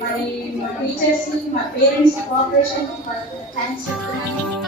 మరి మా టీచర్స్ మా పేరెంట్స్ కోఆపరేషన్ థ్యాంక్స్ చెప్తున్నాను.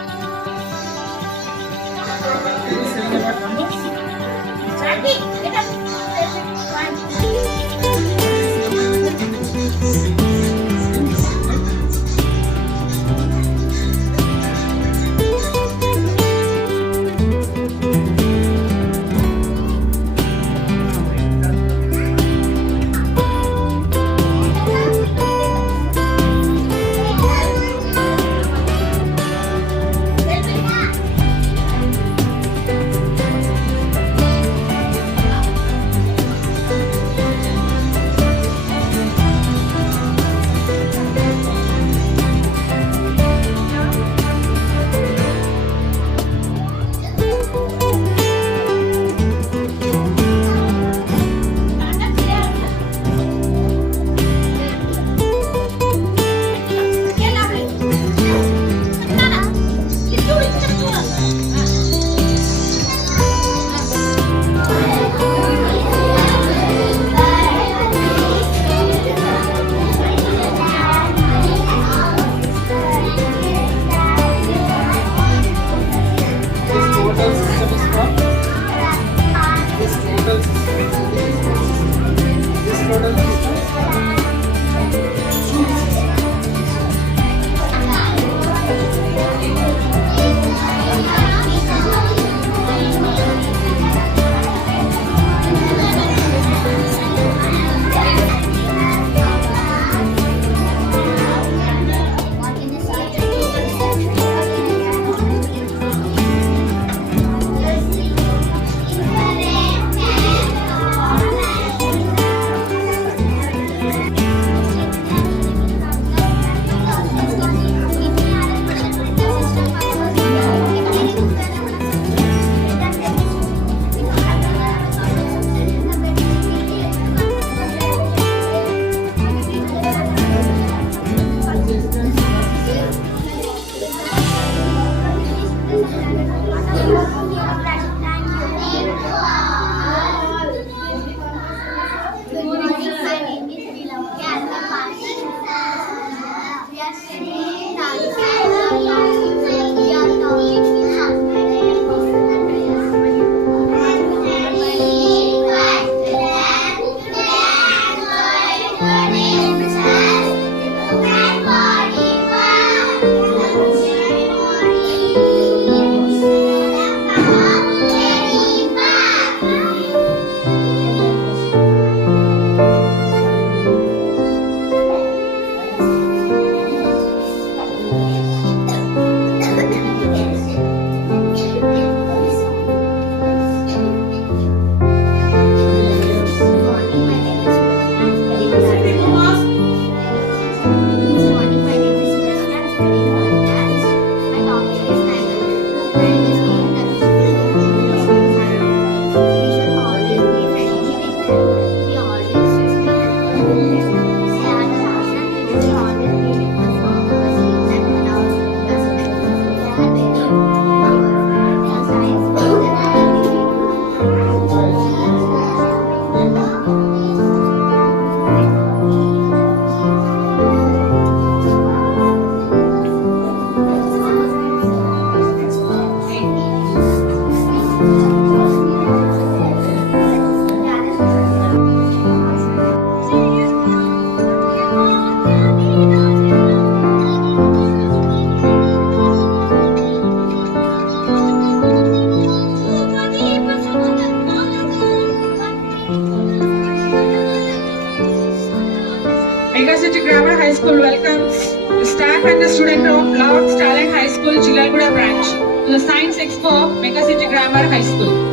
Sports Talent High School, Chillarguda branch, to the Science Expo of Mega City Grammar High School.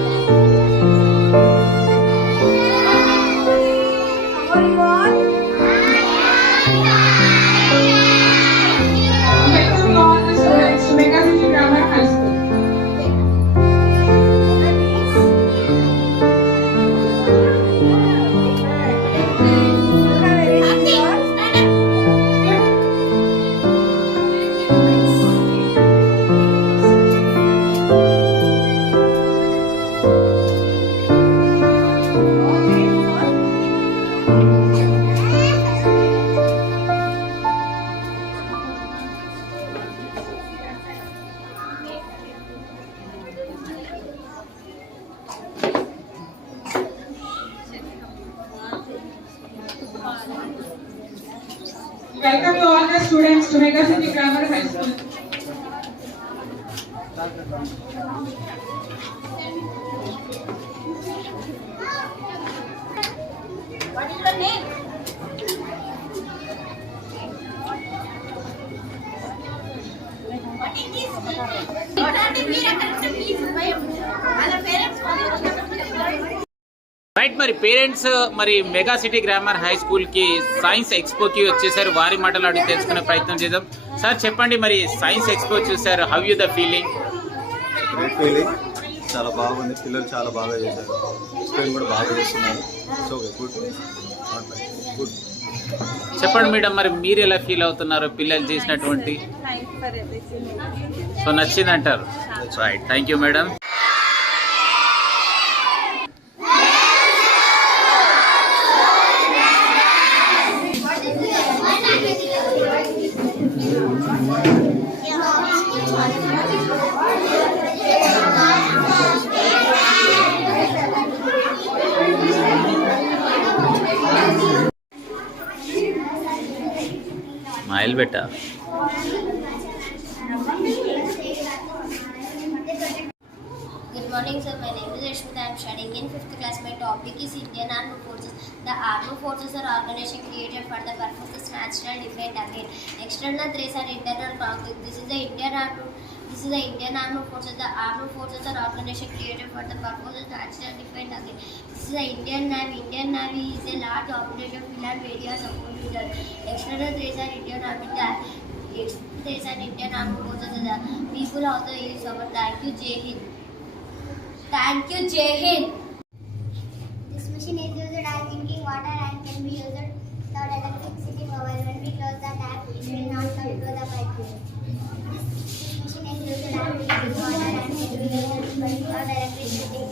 Welcome all the students to Mega City Grammar High School. Welcome to all the students to Mega City Grammar High School. What is your name? What is this? Right, మరి parents మరి mega city grammar high school కి science ఎక్స్పోకి వచ్చేసారు. వారి మాటలు అడిగి తెలుసుకునే ప్రయత్నం చేద్దాం. సార్ చెప్పండి, మరి సైన్స్ ఎక్స్పో చూసారు, how you the feeling? Great feeling, చాలా బాగుంది. పిల్లలు చాలా బాగా చేశారు, ఎక్స్ప్లెయిన్ కూడా బాగా చేస్తున్నారు. So good good. చెప్పండి మేడం, మరి మీరు ఎలా ఫీల్ అవుతున్నారు పిల్లలు చేసినటువంటి? సో నచ్చిందంటారు. Right, thank you madam. Smile బెట్టా. Good morning, sir. My name is Rashmita. I am studying in 5th class. My topic is Indian Armed Forces. The Armed Forces are organization created for the purpose of national defense against external threats and internal conflict. This is the Indian Armed Forces. The Armed Forces are organization created for the purpose of national defense against. This is the Indian Navy. Indian Navy is a large operation field area supporting the external threats and Indian Army. Threats and Indian Armed Forces are the people of the use of. Thank you, Jai Hind. Thank you, Jai Hind. This machine is used as drinking water and can be used without electricity power. When we close the tap, it will not come to the pipe. This machine is used as drinking water and can be used without electricity.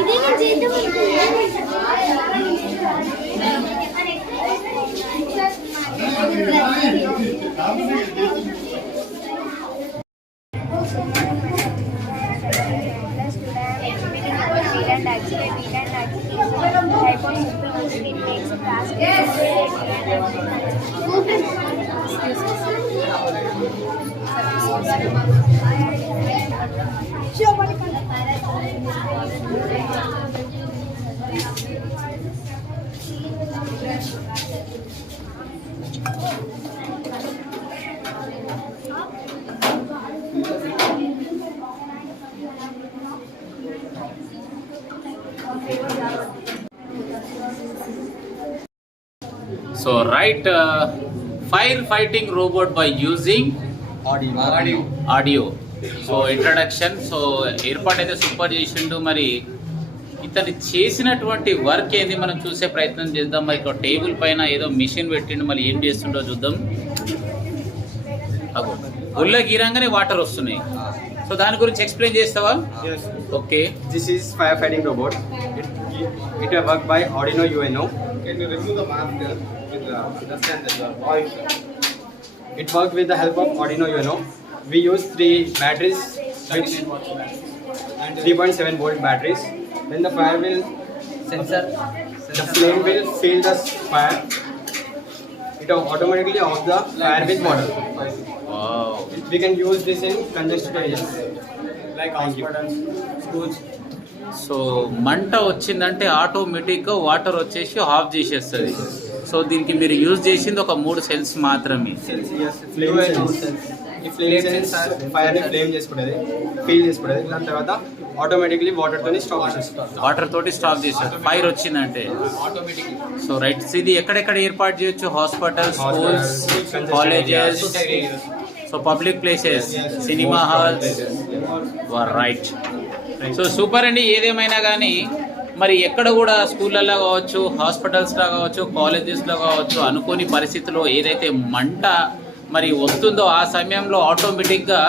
ఇదే నేను So write firefighting robot by using audio. So introduction. So ఏర్పాటు అయితే super చేసిండు. మరి ఇతను చేసినటువంటి work ఏంది మనం చూసే ప్రయత్నం చేద్దాం. మరి ఒక టేబుల్ పైన ఏదో మిషన్ పెట్టిండు, మరి ఏం చేస్తుండో చూద్దాం. అగో గుళ్ళ గీరంగానే వాటర్ వస్తున్నాయి. సో దాని గురించి ఎక్స్ప్లెయిన్ చేస్తావా? Okay. This is firefighting robot. It work by Arduino UNO. Can you remove the mask with understand that your voice? It works with the help of Arduino UNO. We use 3 batteries, which 3.7 volt batteries. When the fire will the flame will feel the fire. It automatically off the fire with water. Wow. We can use this in congested areas like hospitals, schools. So మంట వచ్చిందంటే ఆటోమేటిక్గా water వచ్చేసి of చేసేస్తుంది. So దీనికి మీరు use చేసింది ఒక 3 cells మాత్రమే. Flame sense. ఈ ఫ్లేమ్ సెన్స్ ఫైర్ ని ఫ్లేమ్ చేసుకుంటది, ఫీల్ చేసుకుంటది. దాని తర్వాత ఆటోమేటిక్లీ వాటర్ తోని స్టాప్ చేస్తుంది. వాటర్ తోటి స్టాప్ చేస్తారు ఫైర్ వచ్చిందంటే. So right. ఇది ఎక్కడెక్కడ ఏర్పాటు చేయొచ్చు? Hospitals, schools, colleges, so public places, cinema halls. Right. So super అండి. ఏదేమైనా కానీ మరి ఎక్కడ కూడా స్కూళ్ళల్లో కావచ్చు, హాస్పిటల్స్లో కావచ్చు, కాలేజెస్లో కావచ్చు, అనుకోని పరిస్థితిలో ఏదైతే మంట మరి వస్తుందో ఆ సమయంలో ఆటోమేటిక్గా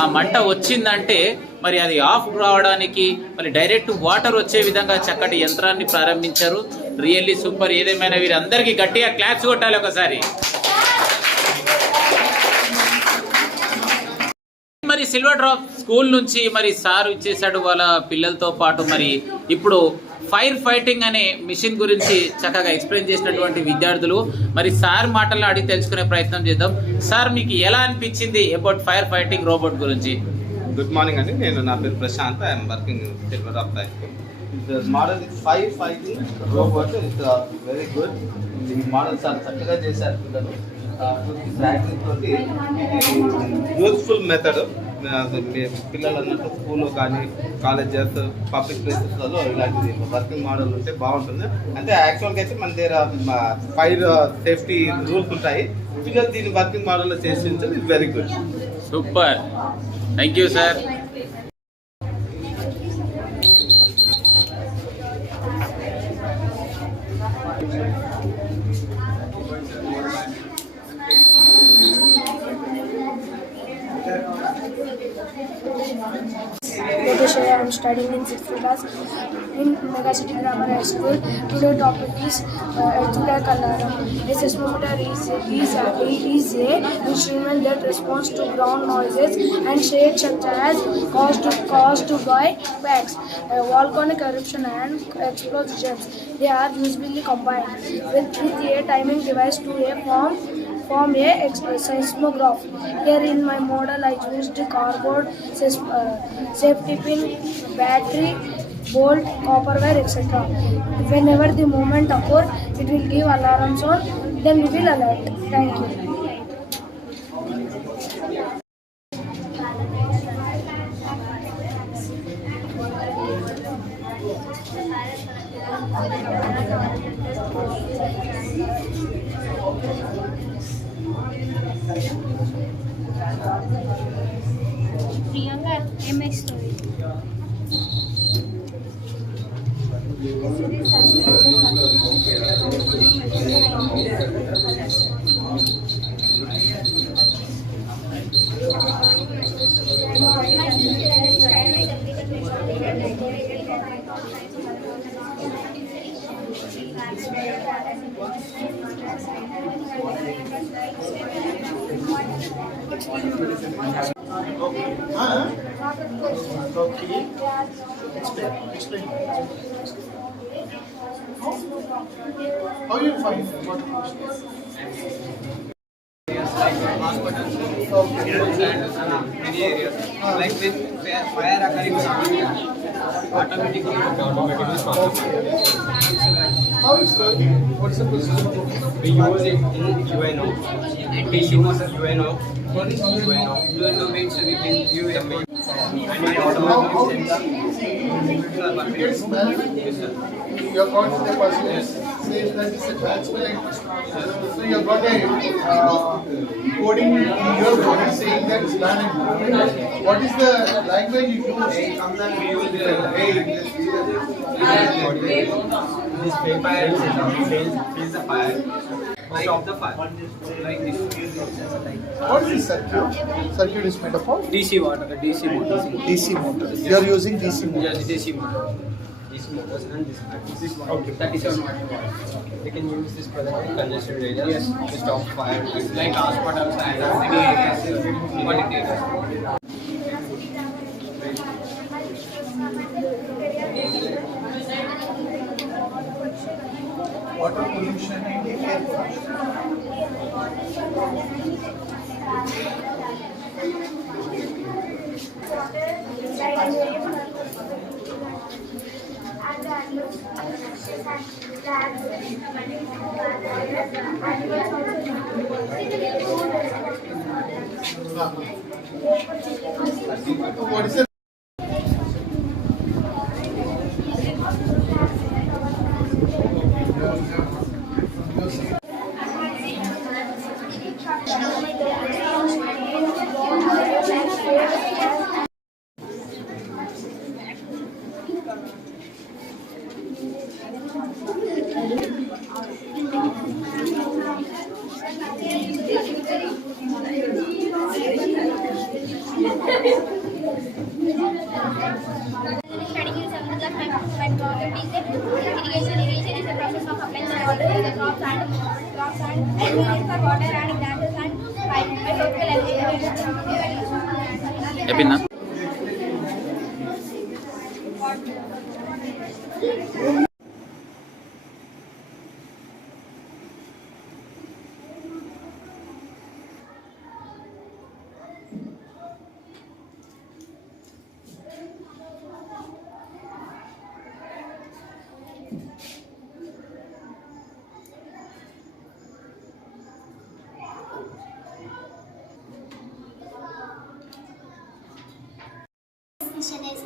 ఆ మంట వచ్చిందంటే మరి అది ఆఫ్ రావడానికి మరి డైరెక్ట్ వాటర్ వచ్చే విధంగా చక్కటి యంత్రాన్ని ప్రారంభించారు. Really super. ఏదేమైనా వీరందరికీ గట్టిగా క్లాప్స్ కొట్టాలి ఒకసారి. మరి సిల్వర్ డ్రాప్ స్కూల్ నుంచి మరి సార్ ఇచ్చేసాడు వాళ్ళ పిల్లలతో పాటు. మరి ఇప్పుడు ఫైర్ ఫైటింగ్ అనే మిషన్ గురించి చక్కగా ఎక్స్ప్లెయిన్ చేసినటువంటి విద్యార్థులు మరి సార్ మాటల్లో అడిగి తెలుసుకునే ప్రయత్నం చేద్దాం. సార్ మీకు ఎలా అనిపించింది అబౌట్ ఫైర్ ఫైటింగ్ రోబోట్ గురించి? గుడ్ మార్నింగ్ అండి. నా పేరు Prashanth. I'm working silver of high school. The model is fire fighting robot. It's very good. ఈ మోడల్ చాలా చక్కగా చేశారు పిల్లలు. Useful method. పిల్లలు అన్నట్టు స్కూల్లో కానీ కాలేజెస్, పబ్లిక్ ప్లేసెస్లలో ఇలాంటిది వర్కింగ్ మోడల్ ఉంటే బాగుంటుంది. అంటే యాక్చువల్గా అయితే మన దగ్గర ఫైర్ సేఫ్టీ రూల్స్ ఉంటాయి. పిల్లలు దీన్ని వర్కింగ్ మోడల్లో చేసి ఉంటే it's very good. Super. Thank you sir. I am studying in 6th class in Mega City Grammar High School. Today topic is earthquake alarm. A seismometer is a instrument that responds to ground noises and shakes such as caused by quakes, volcanic eruption and explosions. They are usually combined with a timing device to form a seismograph. Here in my model I used cardboard, safety pin, battery, bolt, copper wire, etc. Whenever the movement occurs, it will give alarm sound, then we will alert. Thank you. Priyanka, MX story. Okay. Explain. How you find what Hospitals, many areas. Like with fire occurring automatically stop. How it's working? What's the procedure? We use it in UNO. We use UNO. UNO means we can use the main. And it automatically You got the person says that it's a transparent. So you got a coding in your body saying that it's done. What is the language you use? we use this fire fills the fire. Stop the fire. Like this. What is this circuit? Circuit is made up of DC water, DC motor. DC motors. You are using DC motors. Yes, DC motor. DC motors and this one. Okay. 37 watt. We can use this product in congested areas to stop fire. Like hospitals and many areas. Important areas. Water pollution and air pollution. What is the Studying in seventh class, my topic is irrigation. Irrigation is the process of applying water to the crops and using for water and grasses and my topical అయిపోయిందా?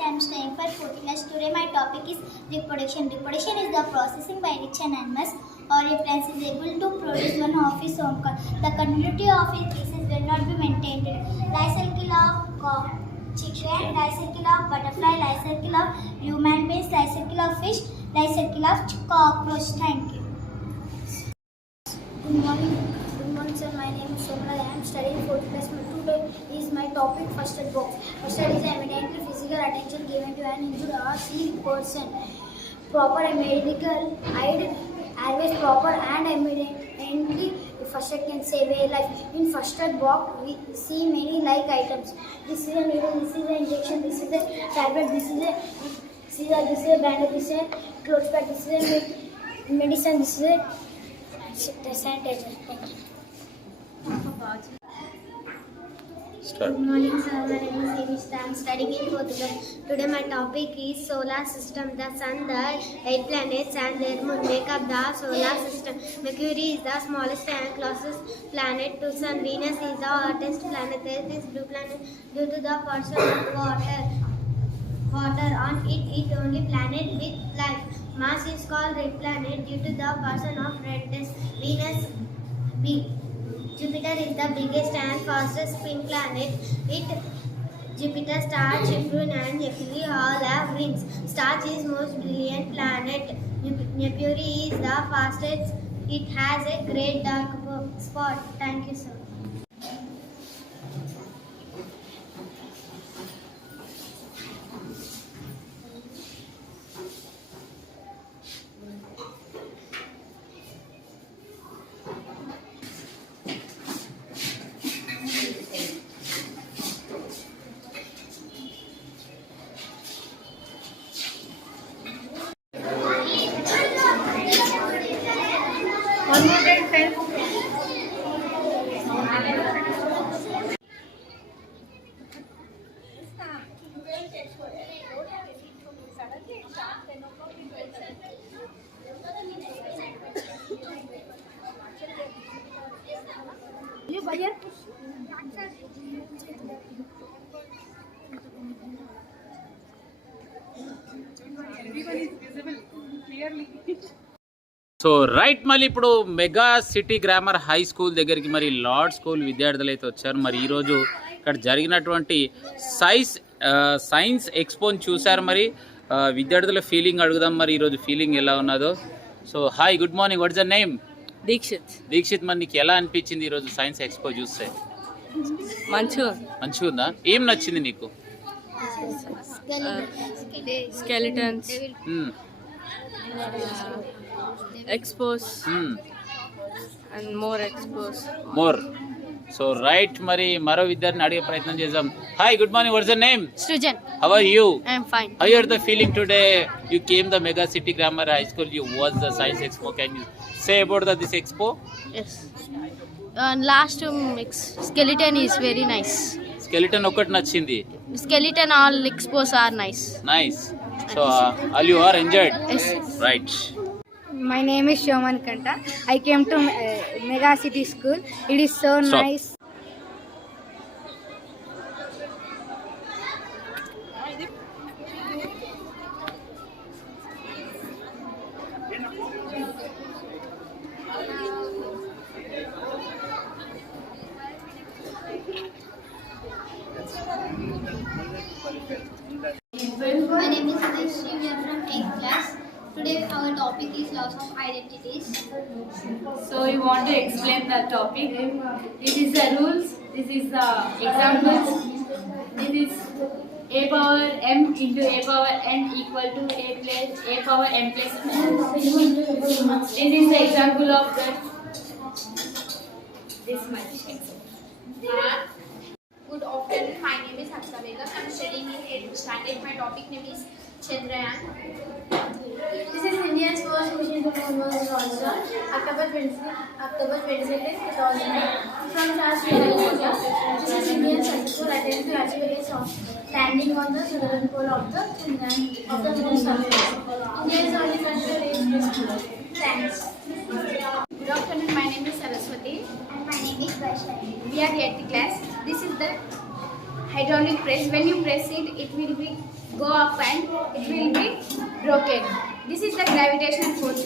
I am staying for 4th class. Today my topic is reproduction. Reproduction is the processing by which an animal or a plant is able to produce one of its own. The continuity of a species will not be maintained. Life cycle of chicken, life cycle of butterfly, life cycle of human beings, life cycle of fish, life cycle of cockroach. Thank you. Good morning, sir. My name is Somla. I am studying 4th class. Today is my topic first aid box. First aid is immediately physical attention given to an injured or sick person. Proper medical aid, always proper and immediately first aid can save a life. In first aid box we see many like items. This is a needle, this is an injection, this is a tablet, this is a bandage, this is a clothes bag, this is a medicine, this is a sanitizer. Thank you. Good morning, sir. My name is Evista. I am studying in 4th class. Today my topic is solar system. The sun, the 8 planets and their moon make up the solar system. Mercury is the smallest and closest planet to sun. Venus is the hottest planet. Earth is blue planet due to the portion of water on it. It only planet with life. Mars is called red planet due to the portion of red dust. Venus big. Jupiter is the biggest and fastest spin planet. Jupiter, star, Neptune and Neptune all have rings. Star is most brilliant planet. Neptune is the fastest. It has a great dark spot. Thank you, sir. Everyone is visible clearly. So right, మళ్ళీ ఇప్పుడు mega city grammar high school దగ్గరికి మరి lord school విద్యార్థులు అయితే వచ్చారు. మరి ఈరోజు ఇక్కడ జరిగినటువంటి సైన్స్ ఎక్స్పోని చూశారు. మరి విద్యార్థుల ఫీలింగ్ అడుగుదాం, మరి ఈరోజు ఫీలింగ్ ఎలా ఉన్నదో. So hi, good morning, what is the name? Dikshith, మరి నీకు ఎలా అనిపించింది ఈరోజు సైన్స్ ఎక్స్పో చూస్తే? మంచిగా ఉందా? ఏం నచ్చింది నీకు? Skeletons, expos, and more expos. More. So right, మరి మరో విద్యార్థిని అడిగే ప్రయత్నం చేద్దాం. Hi, good morning, what is the name? Srujan, how are you? I am fine. How are the feeling today? You came the Mega City Grammar High School. You watched the Science Expo. Can you say about this expo? Yes. Last skeleton is very nice. Skeleton ఒకటి నచ్చింది. Skeleton, all expos are nice. Nice. So all you are enjoyed. Yes. Right. My name is Shoman Kanta. I came to Mega City School. It is so Stop. nice. My name is Vaishri. We are from 8th class. Today our topic is loss of identities. So we want to explain the topic. This is the rules. This is the examples. This is a power m into a power n equal to a power m plus n. This is the example of that. This much. Good afternoon. My name is Hafsa Begum. I am studying in 8th standard. My topic name is Chandrayaan. This is India's first mission to moon was launched on October 22nd, 2008 from Charles India. This is India's successful attempt to achieve a soft landing on the southern pole of the moon's surface. India is only country to reach this goal. Thanks. Good afternoon. My name is Saraswati. And my name is Vaishali. We are 8th class. This is the hydraulic press. When you press it, it will be go up and it will be broken. This is the gravitational force.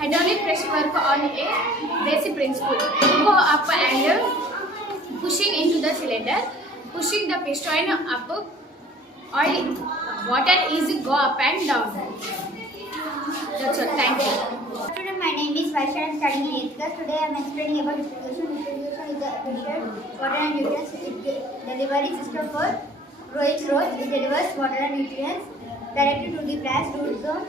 Hydraulic press work on a basic principle. Go up and pushing into the cylinder, pushing the piston up. Oil, water is go up and down. That's all. Thank you. Student, my name is Vaishali. I am studying in 8th class. Today I am explaining about distribution. Distribution is the efficient water and nutrients delivery system for growing growth. It delivers water and nutrients directly to the plant's root zone,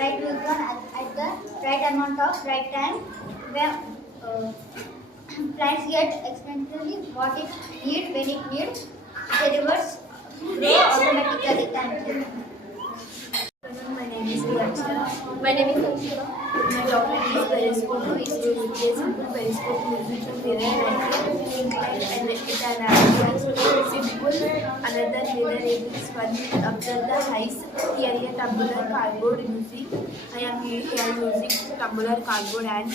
right root zone at the right amount of right time. Where plants get exponentially what it needs when it needs. It delivers growth automatically. Thank you. My name is Priyaksha. My name is Aksha. My topic is periscope. It is a simple periscope used to mirror light and it analyzes simple. Another mirror is one observe the heights. Here a tubular cardboard using. I am here using tubular cardboard and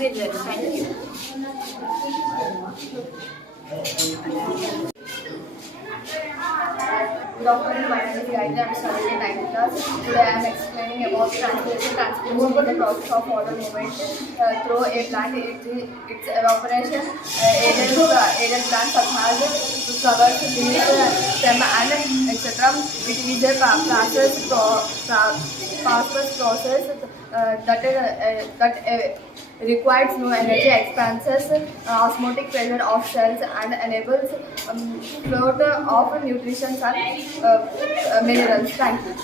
mirror. Thank you. Good afternoon, my name is Gaita. I am studying in 9th class. Today I am explaining about transpiration. Transpiration is the process of water movement through a plant. Its evaporation aided plants such as flowers, leaves, stem and etc. It is a process that requires no energy, expands osmotic pressure of cells and enables flow of nutrition and minerals. Thank you.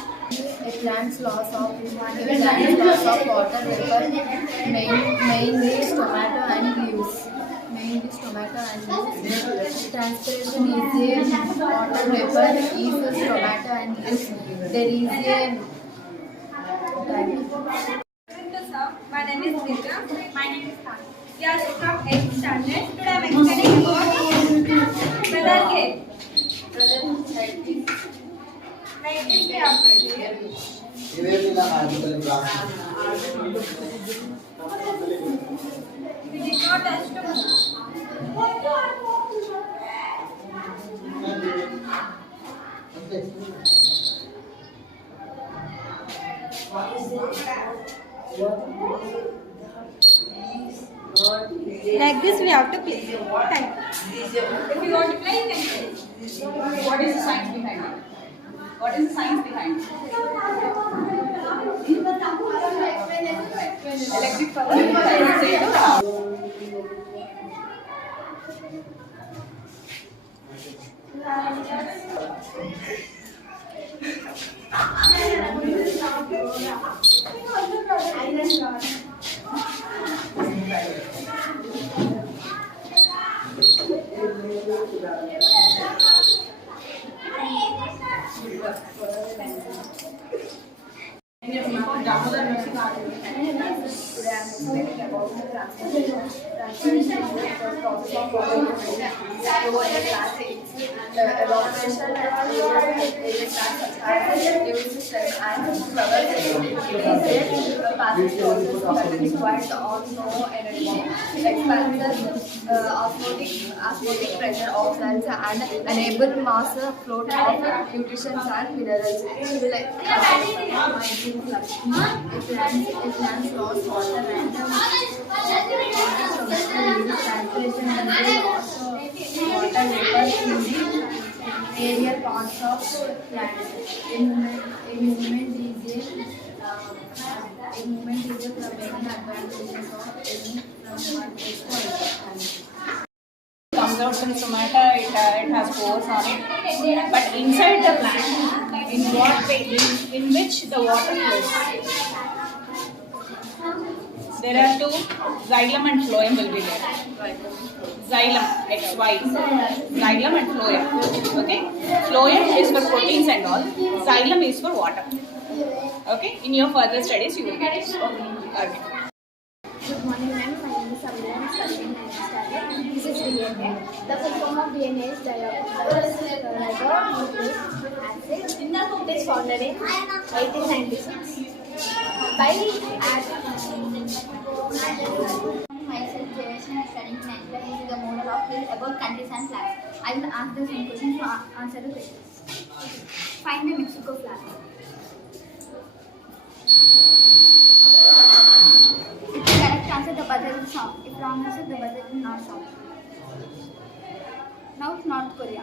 A plant's loss of water vapor, mainly tomato and leaves. Transpiration is a water vapor, is tomato and leaves. There is a My name is Nitra. My name is Khan. We are from 8th standard. Today I am explaining about brother K. Like this way after we did not touch to Like this we have to play. Thank you. If you want to play, you can play. What is the science behind it? What is the science behind it? Electric power. Osmotic pressure of cells and enable mass flow of nutrients and minerals. If plants lost water and transpiration and loss water vapors in the aerial parts of plants. In movement is the main advantages of any from Comes out from stomata, it has pores on it. But inside the plant, in what way, in which the water flows? There are two, xylem and phloem will be there. Xylem, XY, xylem and phloem. Okay? Phloem is for proteins and all. Xylem is for water. Okay? In your further studies, you will get it. Okay. Good morning, ma'am. My name is Abhila. I'm studying 9th standard. This is DNA. The full form of DNA is ribonucleic acid. It is founded in 1896 by myself, Jayesh, and studying 9th class. This is the model of field about countries and flags. I will ask the same questions to answer the questions. Find the Mexico flag. If you correct answer, the buzzer is sound. If wrong answer, the buzzer is not sound. Now it's North Korea.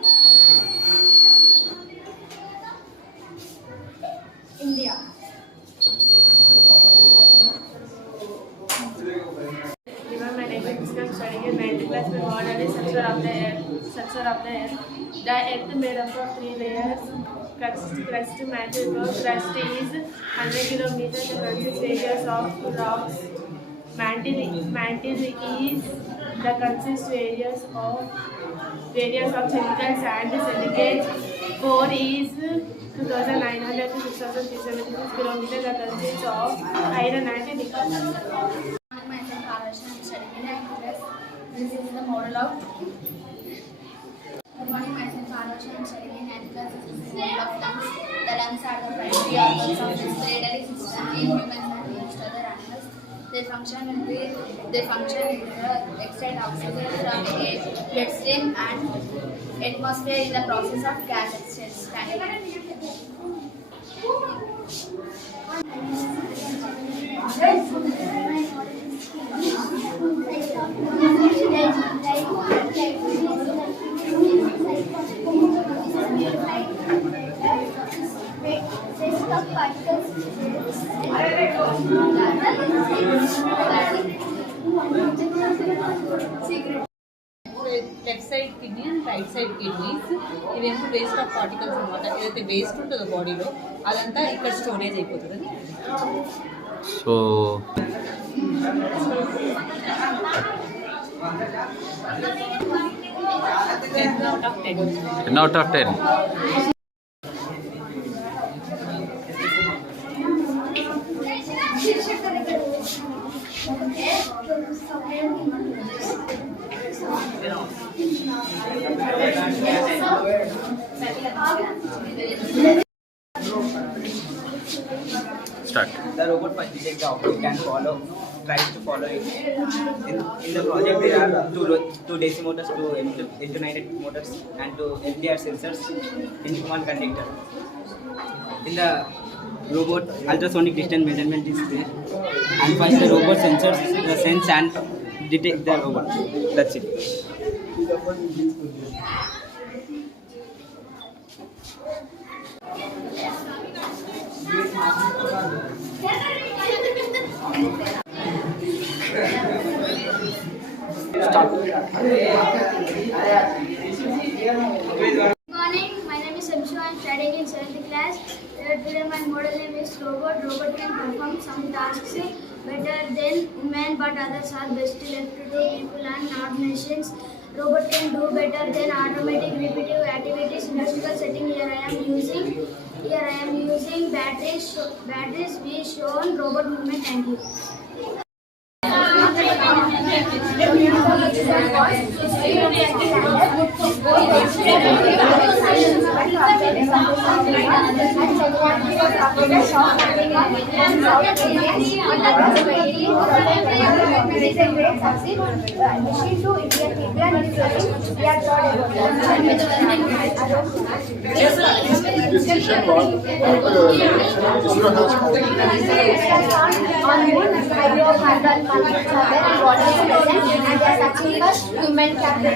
India. My name is Jessica. I'm studying in 9th class. My model is sensor of the air. The earth made up of 3 layers. Crust, mantle, crust is 100 kilometers. The consist areas of rocks. Mantle is the consist areas of chemicals and silicates. Core is 2,900 to 6,376 kilometers. The consist of iron and nickel. Myself, Adarsh. I'm studying in 9th class. This is the model of. Good morning, myself, Adarsh. I'm studying in 9th class. This is the model of lungs. The lungs are the primary organs of respiratory system in humans and most other animals. Their function is to extract oxygen from the air, bloodstream, and atmosphere in the process of gas exchange. Left side kidney and right side kidneys ఇవేమో waste of particles అనమాట. ఏదైతే waste ఉంటుందో బాడీలో అదంతా ఇక్కడ storage అయిపోతుంది. So 10 out of 10. 10 out of 10. Start. The robot first detects the object and tries to follow it. In the project, there are two DC motors, two L298 motors, and two LDR sensors in one conductor. In the robot ultrasonic distance measurement is there. And first the robot sensors the sense and detect the robot. That's it. Good morning, my name is Samshu. I am studying in 7th class. Today my model name is Robot. Robot can perform some tasks better than human, but others are best left to people and not machines. Robot can do better than automatic repetitive activities. Industrial setting here I am using batteries we shown robot movement. Thank you. Decision was ISRO has human capital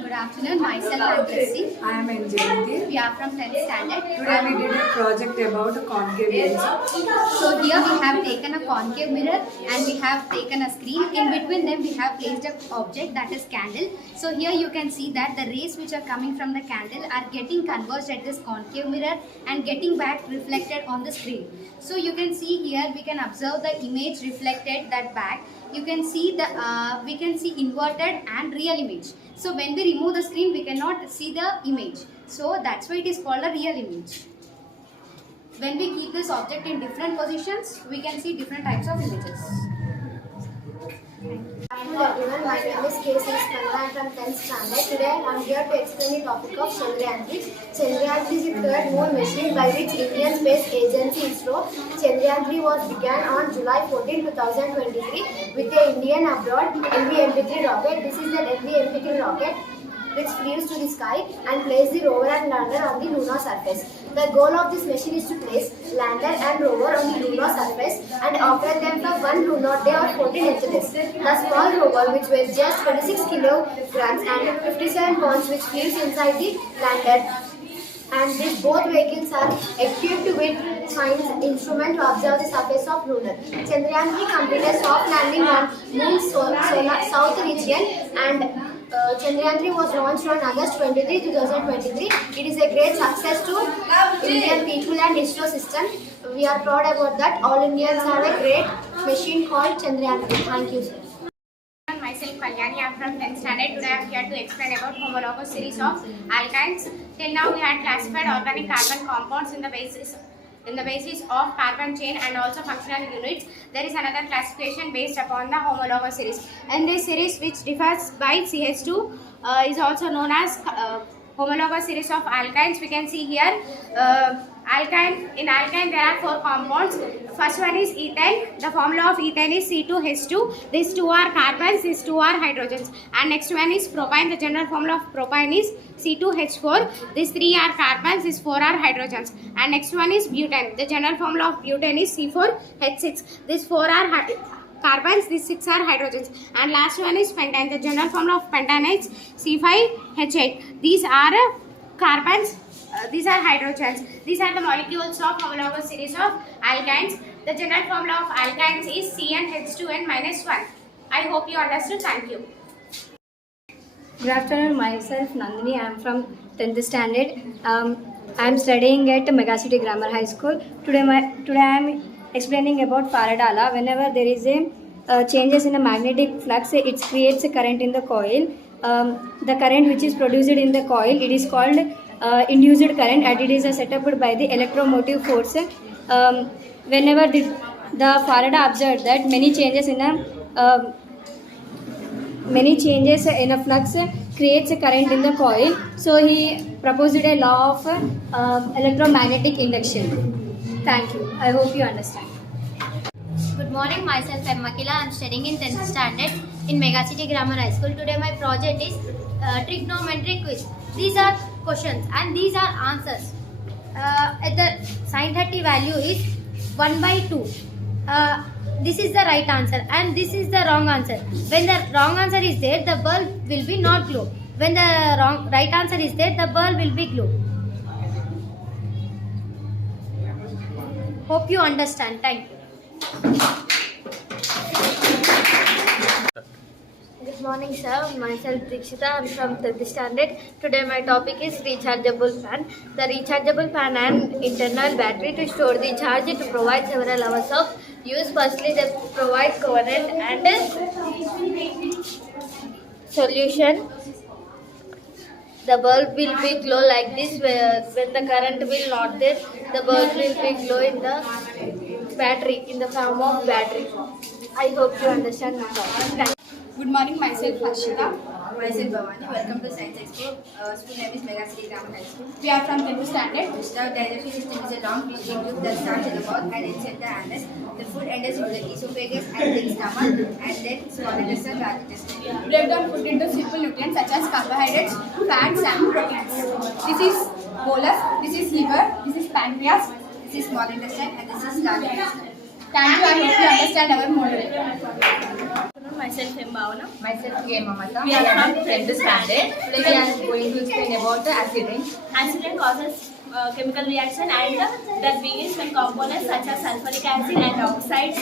Good afternoon, myself I am Tracy. I am Anjali. We are from 10th standard. Today we did a project about a concave lens. So here we have taken a concave mirror and we have taken a screen. In between them we have placed an object, that is candle. So here you can see that the rays which are coming from the candle are getting converged at this concave mirror and getting back reflected on the screen. So you can see here we can observe the image reflected that back. You can see the we can see inverted and real image. So when we remove the screen, we cannot see the image. So that's why it is called a real image. When we keep this object in different positions, we can see different types of images. Hello everyone, my name is K.C. Spanda. I am from 10th standard. Today I am here to explain the topic of Chandrayaan-3. Chandrayaan-3 is the third moon mission by which Indian Space Agency ISRO. Chandrayaan-3 was began on July 14, 2023 with the Indian abroad LV-MP3 rocket. This is the LV-MP3 rocket which flew to the sky and placed the rover and lander on the lunar surface. The goal of this mission is to place lander and rover on the lunar surface and operate them for 1 lunar day or 14 Earth days. The small rover, which weighs just 26 kilograms and 57 pounds, which flew inside the lander, and these both vehicles are equipped with science instrument to observe the surface of lunar. Chandrayaan-3 completed soft landing on Moon's south region, and Chandrayaan-3 was launched on August 23, 2023. It is a great success to Indian people and ISRO system. We are proud about that. All Indians have a great machine called Chandrayaan-3. Thank you, sir. Myself Kalyani, I am from 10th standard. Today I am here to explain about homologous series of alkynes. Till now we had classified organic carbon compounds in the basis of carbon chain and also functional units. There is another classification based upon the homologous series. And this series, which differs by CH2, is also known as homologous series of alkynes. We can see here in alkyne there are 4 compounds. First one is ethane. The formula of ethane is C2H2. These 2 are carbons, these 2 are hydrogens. And next one is propane. The general formula of propane is C2H4. These 3 are carbons, these 4 are hydrogens. And next one is butane. The general formula of butane is C4H6. These 4 are carbons, these 6 are hydrogens. And last one is pentane. The general formula of pentane is C5H8. These are carbons, these are hydrogens. These are the molecules of homologous series of alkynes. The general formula of alkynes is CnH2n-1. I hope you understood. Thank you. Good afternoon, myself Nandini. I am from 10th standard. I am studying at Megacity Grammar High School. Today I am explaining about Faraday law. Whenever there is a changes in a magnetic flux, it creates a current in the coil. The current which is produced in the coil, it is called induced current, and it is set up by the electromotive force. Whenever the Faraday observed that many changes in a flux creates a current in the coil, so he proposed a law of electromagnetic induction. Thank you. I hope you understand. Good morning, myself I am Makila. I am studying in 10th standard in Megacity Grammar High School. Today my project is trigonometry quiz. These are questions and these are answers. At the sin 30 value is 1/2. This is the right answer and this is the wrong answer. When the wrong answer is there, the bulb will be not glow. When the right answer is there, the bulb will be glow. Hope you understand. Thank you. Good morning, sir. Myself Dikshita. I am from 10th standard. Today my topic is rechargeable fan. The rechargeable fan and internal battery to store the charge to provide several hours of use. Firstly, they provide current and solution. The bulb will be glow like this. When the current will not there, the bulb will be glow in the battery, in the form of battery. I hope you understand my topic. Good morning, myself Harshita. Myself Bhavani. Welcome to Science Expo. School name is Megacity Grammar High School. We are from 10th standard. The digestive system is a long which includes the starch in the mouth and inside the anus. The food enters into the esophagus and then stomach and then small intestine, large intestine. Break down food into simple nutrients such as carbohydrates, fats and proteins. This is bolus, this is liver, this is pancreas, this is small intestine and this is large intestine. Thank you. I hope you understand our model. Myself Bhavana. Myself Mamata. We are from 10th standard. Today we are going to explain about the acid rain. Acid rain causes chemical reaction and that begins when components such as sulfuric acid and oxides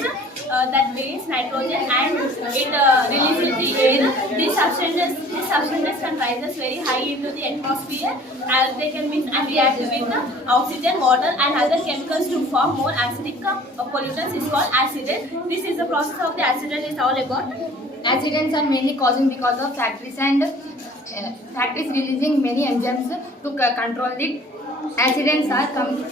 that begins nitrogen and it releases the air. These substances can rise very high into the atmosphere as they can mix and react with the oxygen, water and other chemicals to form more acidic pollutants is called acid rain. This is the process of the acid rain is all about. Acid rains are mainly causing because of factories and factories releasing many enzymes to control it. Acid rains are coming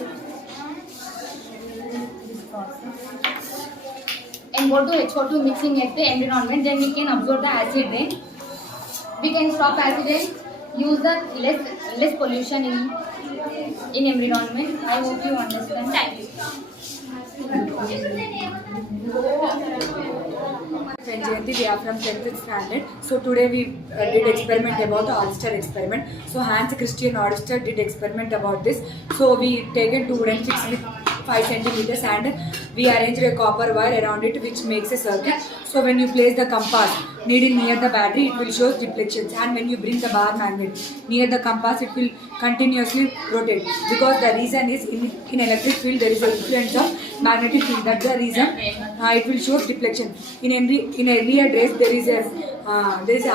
and go to H2 mixing at the environment, then we can absorb the acid rain. We can stop acid rain, use the less pollution in environment. I hope you understand. Thank you. Jayanti, we are from 10th standard. So today we did experiment about the Oyster experiment. So Hans Christian Oyster did experiment about this. So we taken two wooden sticks with 5 centimeters and we arranged a copper wire around it which makes a circuit. So when you place the compass needle near the battery, it will show deflections, and when you bring the bar magnet near the compass, it will continuously rotate, because the reason is in electric field there is an influence of magnetic field. That's the reason it will show deflection. In earlier days there is an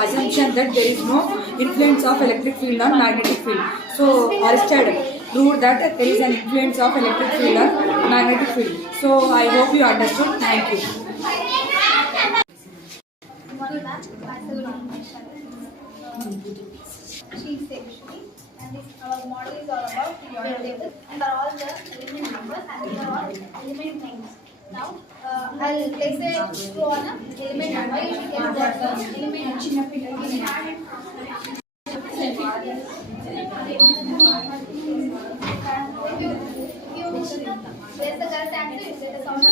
assumption that there is no influence of electric field on magnetic field. So Ørsted proved that there is an influence of electric field on magnetic field. So I hope you understood. Thank you. She is Sekshmi, and our model is all about periodic table, and are all the element numbers and these are all element names. Now, I'll place a screw on a element number. You should get the element Place the correct answer, you get the sound of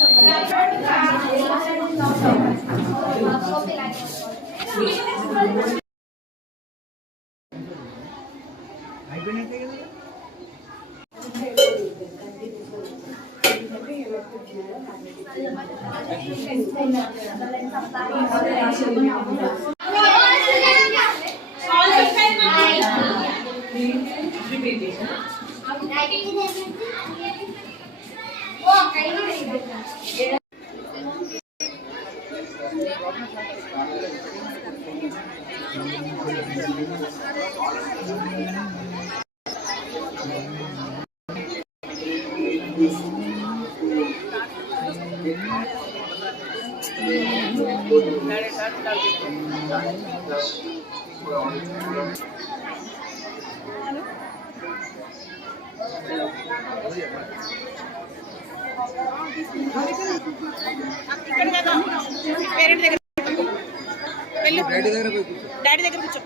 daddy దగ్గర కూర్చో.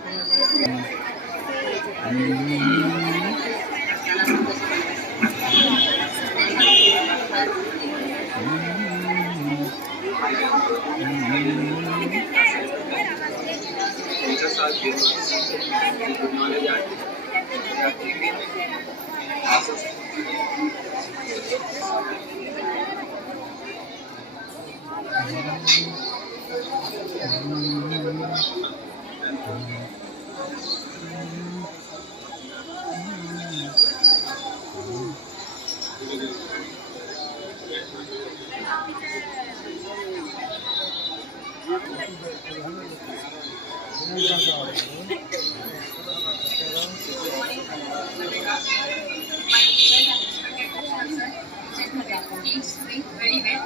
Very well.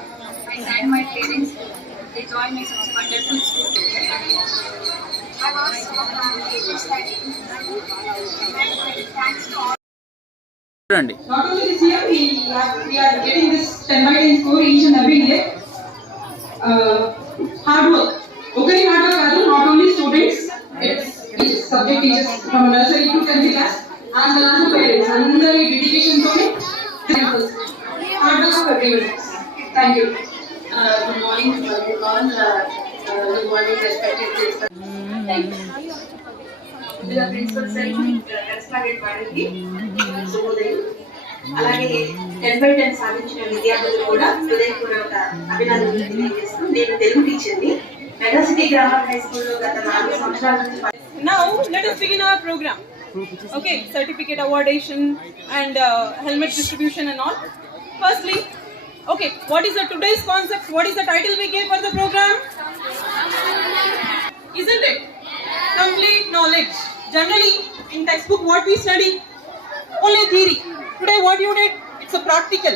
I thank my parents. They joined me such a wonderful school. I was so happy to study. Thanks to all. Not only this year, we are getting this 10 by 10 score each and every year. Hard work. Okay, hard work kaadu, not only students, it's subject teachers from nursery to 10th class and the last parents. Andari dedication tone hard work of everyone. Thank you. Good morning to everyone. Good morning, respected principal. Thank you. The principal sir, respected వారికి శుభోదయం. అలాగే 10 by 10 సాధించిన విద్యార్థులు కూడా హృదయపూర్వక అభినందనలు తెలియజేస్తూ నేను తెలుగు టీచర్ని మెగాసిటీ గ్రామర్ హై స్కూల్లో గత 4 సంవత్సరాల నుంచి. Now let us begin our program. Okay, certificate awardation and helmet distribution and all. Firstly, okay, what is the today's concept? What is the title we gave for the program? Isn't it? Complete knowledge. Generally, in textbook, what we study? Only theory. Today, what you did? It's a practical.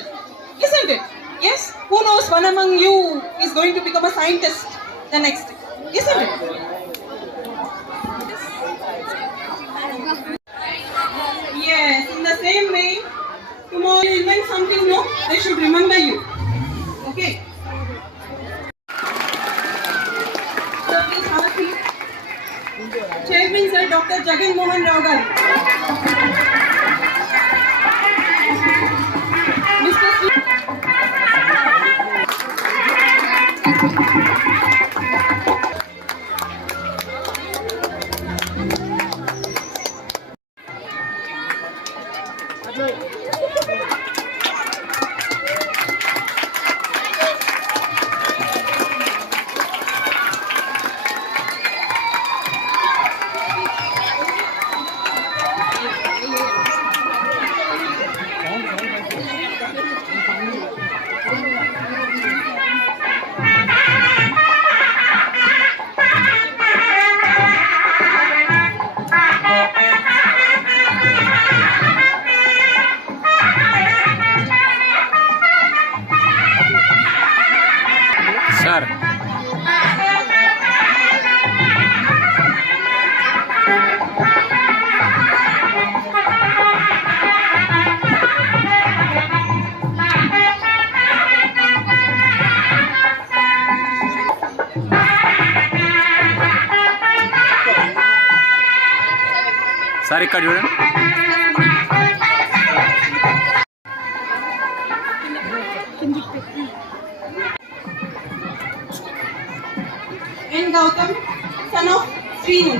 Isn't it? Yes? Who knows one among you is going to become a scientist the next? Isn't it? Yes, in the same way, tomorrow you invent something, no? They should remember you. Okay? So please have a seat. Chairman Sir Dr. Jagan Mohan Rao garu. Mr. Sir. Sir ఇక్కడ చూడండి. N. Gautam, son of Srinu.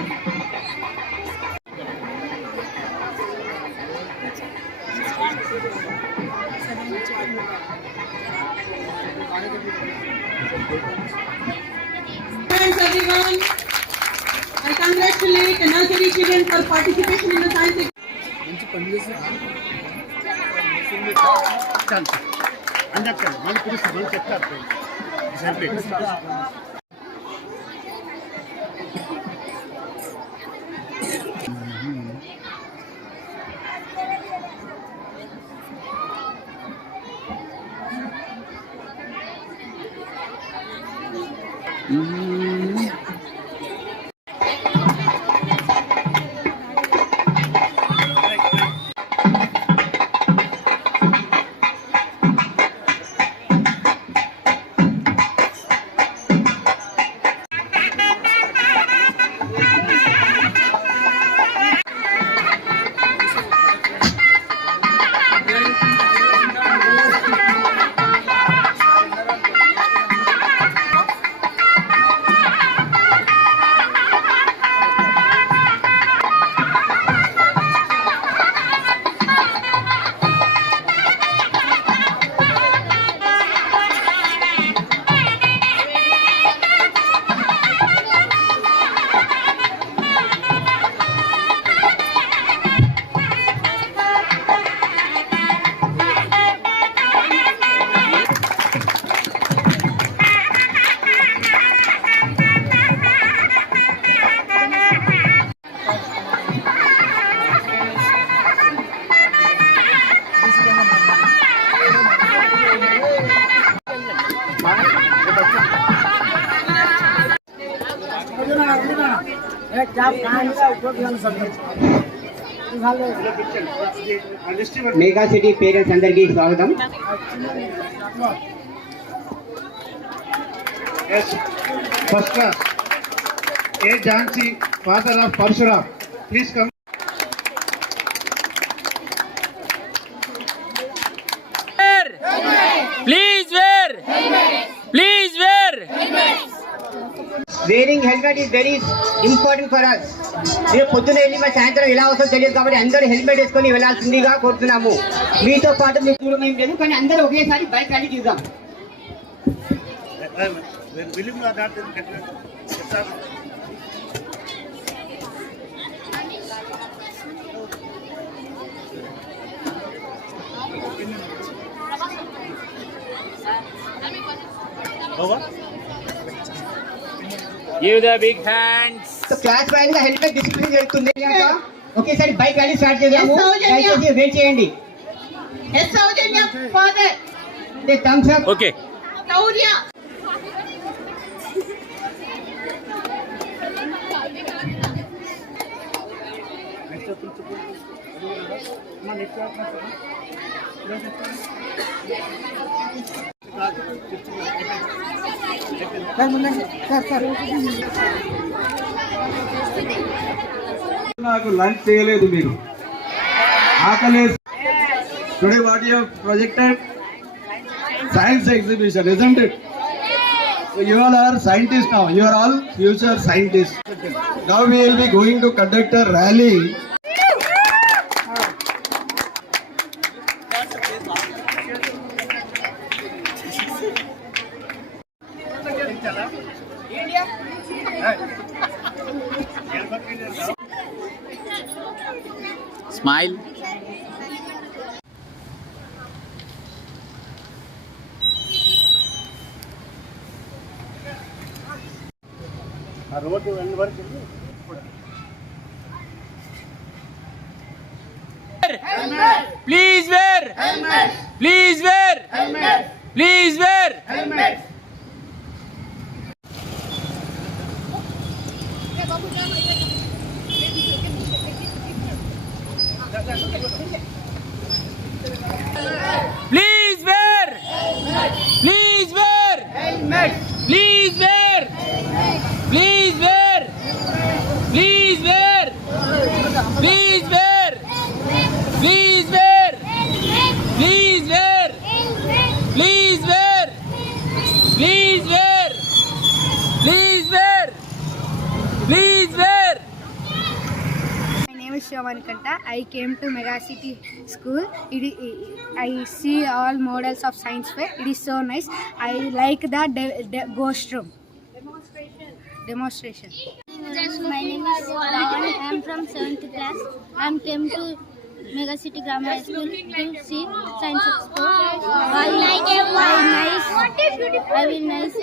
Thanks everyone. I congratulate the nursery children for participation in the science. Mega city parents అందరికీ స్వాగతం. First class, A. Jansi, father of Parshuram. Please come. Please wear. Please wear. Wearing helmet is very important for us. మీరు పొద్దున వెళ్ళి మా సాయంత్రం ఎలా వస్తుందో తెలియదు కాబట్టి అందరూ హెల్మెట్ వేసుకొని వెళ్ళాల్సిందిగా కోరుతున్నాము. మీతో పాటు మీకు దూరం ఏం లేదు, కానీ అందరూ ఒకేసారి బైక్ ర్యాలీ చూద్దాం. Give the big hands. Class wise గా హెల్మెట్ డిసిప్లిన్ జరుగుతుంది. ఒకేసారి బైక్ ర్యాలీ స్టార్ట్ చేద్దాము. దయచేసి వెయిట్ చేయండి. Thumbs up. Okay. నాకు లంచ్ చేయలేదు మీరు, ఆకలి. Today what you have projected science exhibition, isn't it? So you all are scientists now. You are all future scientists. Now we will be going to conduct a rally. Smile. Please wear. Please wear. Please wear. Please wear. Please wear. Please wear. Please wear. Please wear. Please wear. Please wear. Please wear. Please wear. Please wear. Please wear. Please wear. My name is Shravani Kanta. I came to Mega City School. I see all models of science fair. It is so nice. I like the ghost room. Demonstration. My name is Ravan. I am from 7th class. I came to Mega City Grammar High School to see Science Expo. I will nice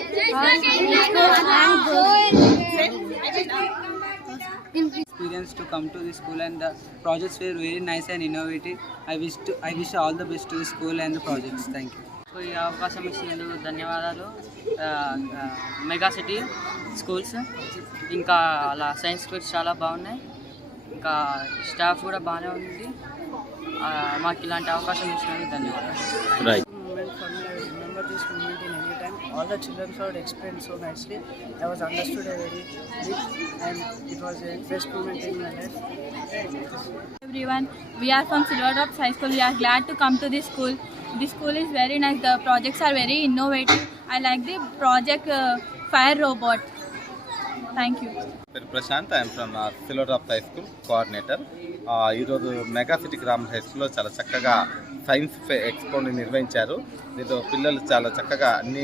experience to come to the school, and the projects were very nice and innovative. I wish all the best to the school and the projects. Thank you. ఈ అవకాశం ఇచ్చినందుకు ధన్యవాదాలు. Mega city schools ఇంకా అలా science quiz చాలా బాగున్నాయి. ఇంకా staff కూడా బాగానే ఉంది. మాకు ఇలాంటి అవకాశం ఇచ్చినందుకు ధన్యవాదాలు. Remember this moment in any time. All the children were explained so nicely. I was understood a very bit, and it was a best moment in my life. Everyone, we are from Silver Drops High School. We are glad to come to this school. This school is very nice. The projects are very innovative. I like the project fire robot. Thank you. Prashant, I am from Silver Drops High School, coordinator. ఈరోజు mega city grammar high స్కూల్లో చాలా చక్కగా science ఎక్స్పోని నిర్వహించారు. దీంతో పిల్లలు చాలా చక్కగా అన్ని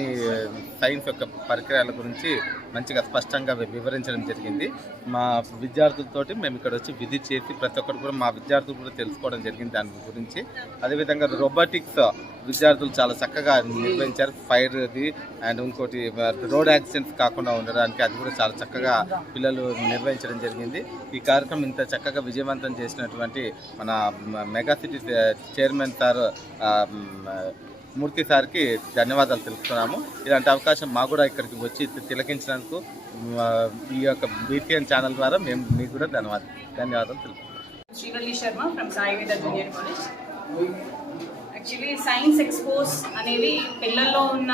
సైన్స్ యొక్క పరికరాల గురించి మంచిగా స్పష్టంగా వివరించడం జరిగింది. మా విద్యార్థులతోటి మేము ఇక్కడ వచ్చి విజిట్ చేసి ప్రతి ఒక్కరు కూడా మా విద్యార్థులు కూడా తెలుసుకోవడం జరిగింది దాని గురించి. అదేవిధంగా రోబోటిక్స్ విద్యార్థులు చాలా చక్కగా నిర్వహించారు. ఫైర్ది అండ్ ఇంకోటి రోడ్ యాక్సిడెంట్స్ కాకుండా ఉండడానికి అది కూడా చాలా చక్కగా పిల్లలు నిర్వహించడం జరిగింది. ఈ కార్యక్రమం ఇంత చక్కగా విజయవంతం చేసినటువంటి మన మెగా సిటీ చైర్మన్ సార్ మూర్తి సార్కి ధన్యవాదాలు తెలుపుతున్నాము. ఇలాంటి అవకాశం మాకు కూడా ఇక్కడికి వచ్చి తిలకించినందుకు ఈ యొక్క బీటీఎన్ ఛానల్ ద్వారా మేము మీకు కూడా ధన్యవాదాలు తెలుపుతున్నాం. శ్రీవల్లి శర్మ ఫ్రమ్ సాయి వేద junior college. Actually science expos అనేవి పిల్లల్లో ఉన్న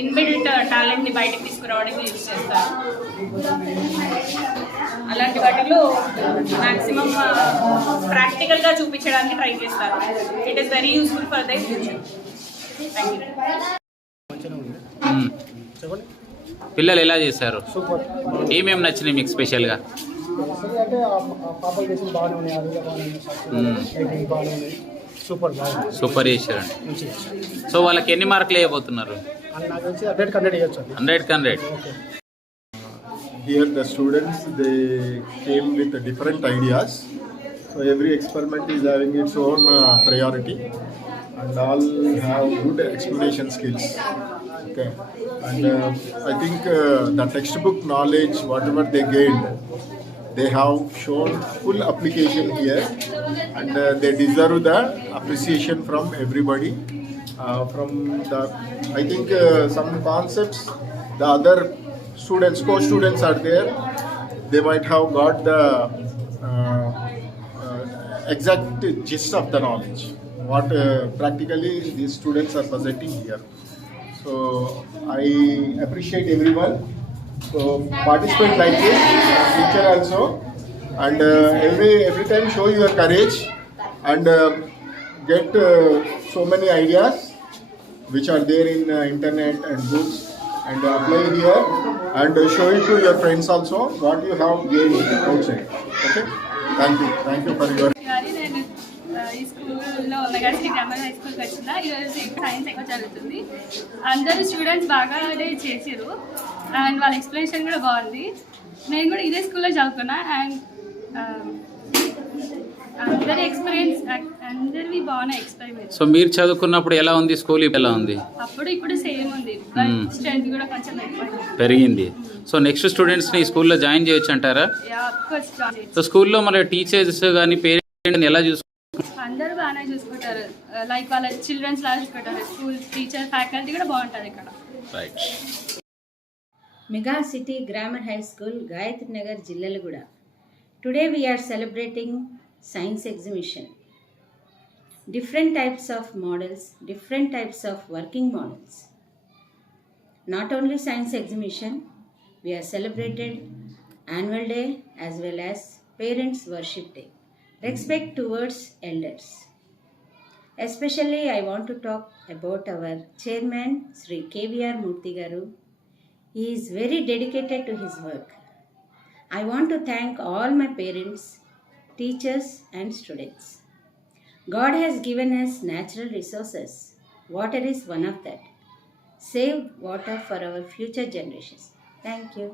ఇన్బిల్ట్ టాలెంట్ని బయటకు తీసుకురావడానికి యూజ్ చేస్తారు. అలాంటి వాటిలో మ్యాక్సిమం ప్రాక్టికల్గా చూపించడానికి ట్రై చేస్తారు. It is very useful for దై ఫ్యూచర్. పిల్లలు ఎలా చేశారు? ఏమేమి నచ్చినాయి మీకు స్పెషల్గా? అంటే పాపలు చేసిన బాగానే ఉన్నాయి, సూపర్ చేశారండి. సో వాళ్ళకి ఎన్ని మార్కులు వేయబోతున్నారు? 100కి 100. Here the students, they came with different ideas. So every experiment is having its own priority, and all have good explanation skills. Okay, and I think the textbook knowledge, whatever they gained, they have shown full application here, and they deserve the appreciation from everybody. From the, I think some concepts, the other students, co-students are there. They might have got the exact gist of the knowledge, what practically these students are presenting here. So I appreciate everyone. So participate like this, teacher also, and every time show your courage and get so many ideas which are there in internet and books, and apply here and show it to your friends also what you have gained outside. Okay, thank you for your. నేను ఈ స్కూల్లో mega city grammar high స్కూల్కి వచ్చిన. ఈరోజు science ఎక్కువ చదువుతుంది. అందరూ students బాగానే చేసారు అండ్ వాళ్ళ ఎక్స్ప్లెనేషన్ కూడా బాగుంది. నేను కూడా ఇదే స్కూల్లో చదువుకున్నా అండ్ అందరివి బాగున్నాయి ఎక్స్పెరిమెంట్. సో మీరు చదువుకున్నప్పుడు ఎలా ఉంది స్కూల్, ఎలా ఉంది? అప్పుడు ఇప్పుడు సేమ్ ఉంది, స్ట్రెంత్ కూడా కొంచెం పెరిగింది. సో నెక్స్ట్ స్టూడెంట్స్ని ఈ స్కూల్లో జాయిన్ చేయొచ్చు అంటారా? సో స్కూల్లో మన టీచర్స్ కానీ పేరెంట్స్ ఎలా చూసుకుంటారు? అందరూ బాగానే చూసుకుంటారు. లైక్ వాళ్ళ చిల్డ్రన్స్ లాగా చూసుకుంటారు. స్కూల్ టీచర్ ఫ్యాకల్టీ కూడా బాగుంటుంది ఇక్కడ. Right. Mega city grammar high school, Gayatri Nagar, Jillalaguda. Today we are celebrating science exhibition. Different types of models, different types of working models. Not only science exhibition, we are celebrated annual day as well as parents worship day. Respect towards elders. Especially I want to talk about our chairman Sri KVR Murthy Garu. He is very dedicated to his work. I want to thank all my parents, teachers and students. God has given us natural resources. Water is one of that. Save water for our future generations. Thank you.